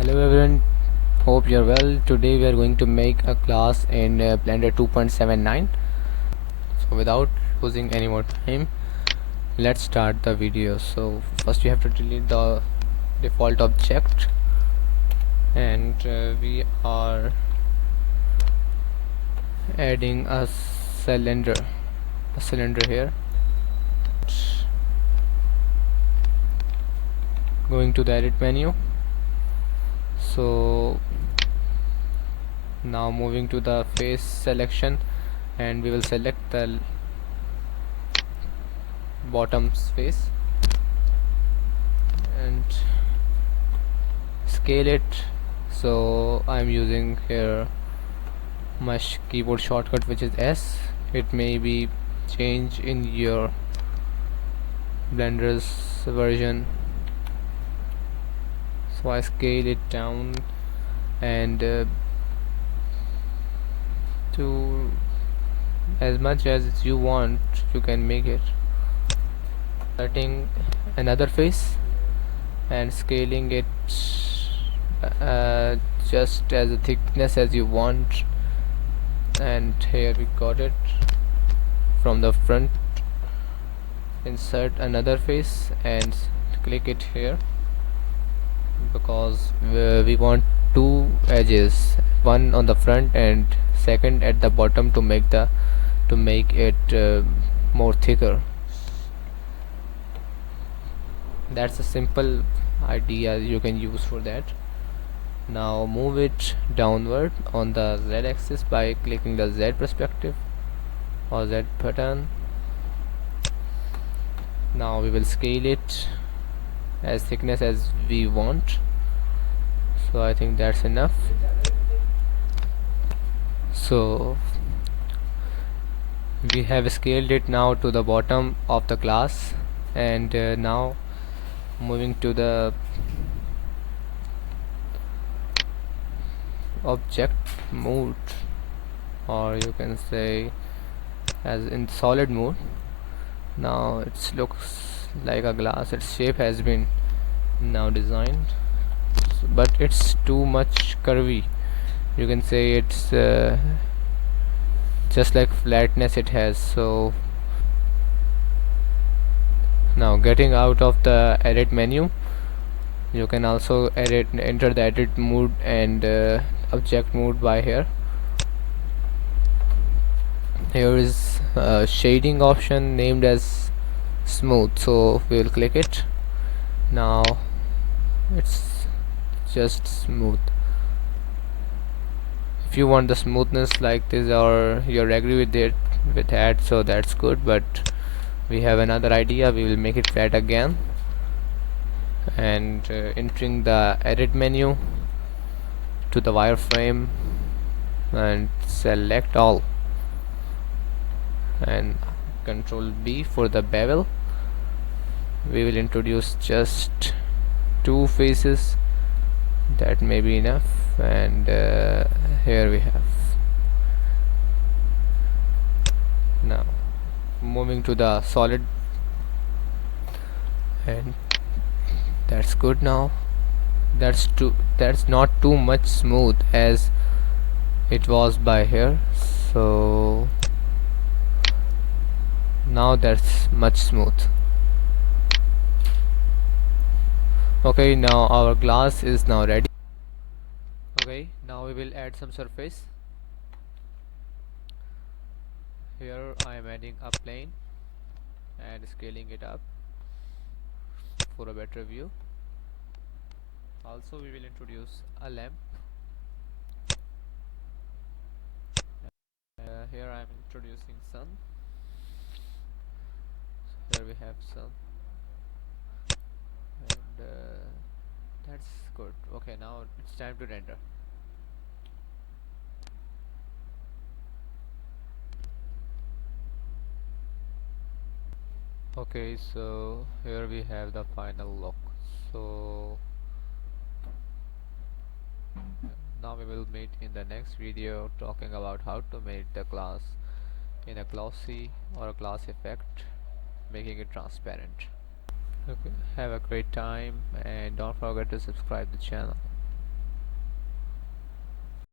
Hello everyone, hope you're well. Today we are going to make a class in Blender 2.79. So without losing any more time, let's start the video. So first you have to delete the default object, and we are adding a cylinder here. Going to the edit menu. So now moving to the face selection, and we will select the bottom face and scale it. So I'm using here my keyboard shortcut, which is S. It may be changed in your Blender's version. So I scale it down and to as much as you want you can make it. Starting another face and scaling it just as a thickness as you want, and here we got it from the front. Insert another face and click it here because we want two edges, one on the front and second at the bottom to make it more thicker. That's a simple idea you can use for that. Now move it downward on the Z axis by clicking the Z perspective or Z button. Now we will scale it as thickness as we want. So I think that's enough. So we have scaled it now to the bottom of the class, and now moving to the object mode, or you can say as in solid mode. Now it looks like a glass. Its shape has been now designed, but it's too much curvy. You can say it's just like flatness it has. So now getting out of the edit menu, you can also enter the edit mode and object mode by here. Here is a shading option named as smooth, so we will click it. Now it's just smooth. If you want the smoothness like this, or you're agree with that, so that's good, but we have another idea. We will make it flat again, and entering the edit menu to the wireframe and select all, and Control B for the bevel. We will introduce just two faces, that may be enough, and here we have. Now moving to the solid, and that's good. Now that's not too much smooth as it was by here, so now that's much smooth. Okay, now our glass is now ready. Okay, now we will add some surface. Here I am adding a plane and scaling it up for a better view. Also we will introduce a lamp. Here I am introducing sun. Here we have sun, and that's good. Okay, now it's time to render. Okay, so here we have the final look. So now we will meet in the next video talking about how to make the glass in a glossy or a glass effect, making it transparent. Okay, have a great time, and don't forget to subscribe the channel.